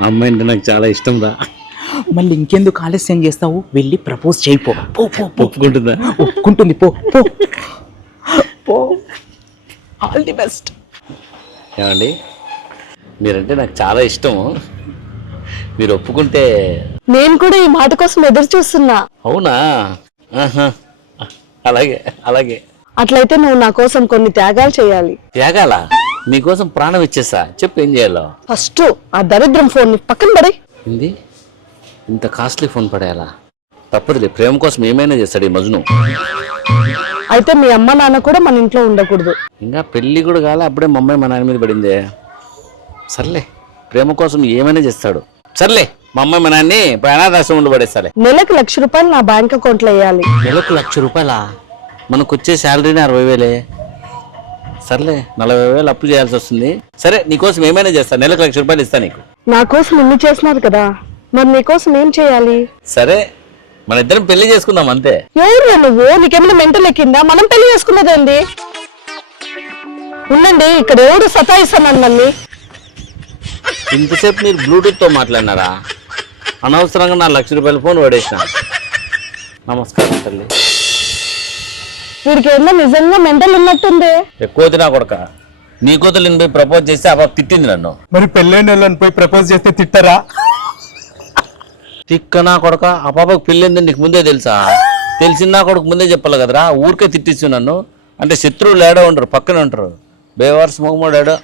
ఆ అమ్మాయి అంటే నాకు చాలా ఇష్టం రా. మళ్ళీ ఇంకెందుకు ఆలస్యం చేస్తావు? వెళ్ళి ప్రపోజ్ చేయిపో పో. పో పో ఒప్పుకుంటుందా? ఒప్పుకుంటుంది పో పో. పో. All the best. ఏమండి? మీరంటే నాకు చాలా ఇష్టము మీరు ఒప్పుకుంటే నేను కూడా ఈ మాట కోసం ఎదురు చూస్తున్నా. అవునా? ఆహా. అలాగే అలాగే. అట్లయితే నువ్వు నా కోసం కొన్ని త్యాగాలు చేయాలి. త్యాగాల? మీకోసం ప్రాణం ఇచ్చేసా? చెప్పు ఏం చేయాలో? ఫస్ట్ ఆ దరిద్రం ఫోన్ పక్కన పడే. ఏంది? ఇంత కాస్ట్లీ ఫోన్ పడేయాలా? తప్పదులే ప్రేమ కోసం ఏమైనా చేస్తాడు ఈ మజ్ను. అయితే మీ అమ్మ నాన్న కూడా మన ఇంట్లో ఉండకూడదు. ఇంకా పెళ్ళి కూడా కాలే అప్పుడే మా అమ్మాయి మా నాన్న మీద పడిందే. సర్లే ప్రేమ కోసం ఏమైనా చేస్తాడు. సర్లే మా అమ్మాయి మా నాన్ని అనాథాశ్రమం ఉండి పడేస్తాలే. నెలకు లక్ష రూపాయలు నా బ్యాంక్ అకౌంట్లో వేయాలి. నెలకు లక్ష రూపాయలా? మనకు వచ్చే శాలరీనే అరవై వేలే. సర్లే నలభై వేలు అప్పు చేయాల్సి వస్తుంది. సరే నీకోసం ఏమైనా చేస్తా. నెలకు లక్ష రూపాయలు ఇస్తా నీకు. నా కోసం ఇన్ని చేస్తున్నారు కదా మరి నీ కోసం ఏం చేయాలి? సరే మన ఇద్దరం పెళ్ళి చేసుకుందాం అంతే. నువ్వు? నీకేమైనా మెంటల్ ఎక్కిందా? మనం పెళ్ళి చేసుకున్నదండి ఉండండి ఇక్కడ ఎవడు సతాయిస్తున్నాను నన్ను ఇంతసేపు మీరు బ్లూటూత్తో మాట్లాడినారా? అనవసరంగా నా లక్ష రూపాయల ఫోన్ పడేసిన నమస్కారం తల్లి. వీడికి ఏమో నిజంగా మెంటల్ ఉన్నట్టుంది. ఎక్కువ తినా కొడక. నీ కూతురు పోయి ప్రపోజ్ చేస్తే అబ్బా తిట్టింది నన్ను. మరి పెళ్ళైన వాళ్ళని పోయి ప్రపోజ్ చేస్తే తిట్టరా? తిక్కనా కొడక. ఆ పాపకు పెళ్ళింది నీకు ముందే తెలుసా? తెలిసిందా కొడుకు ముందే చెప్పాలి కదరా. ఊరికే తిట్టించు నన్ను. అంటే శత్రువులు ఏడో ఉండరు పక్కనే ఉంటారు. బేవర్స్ మొగమోడు ఏడో.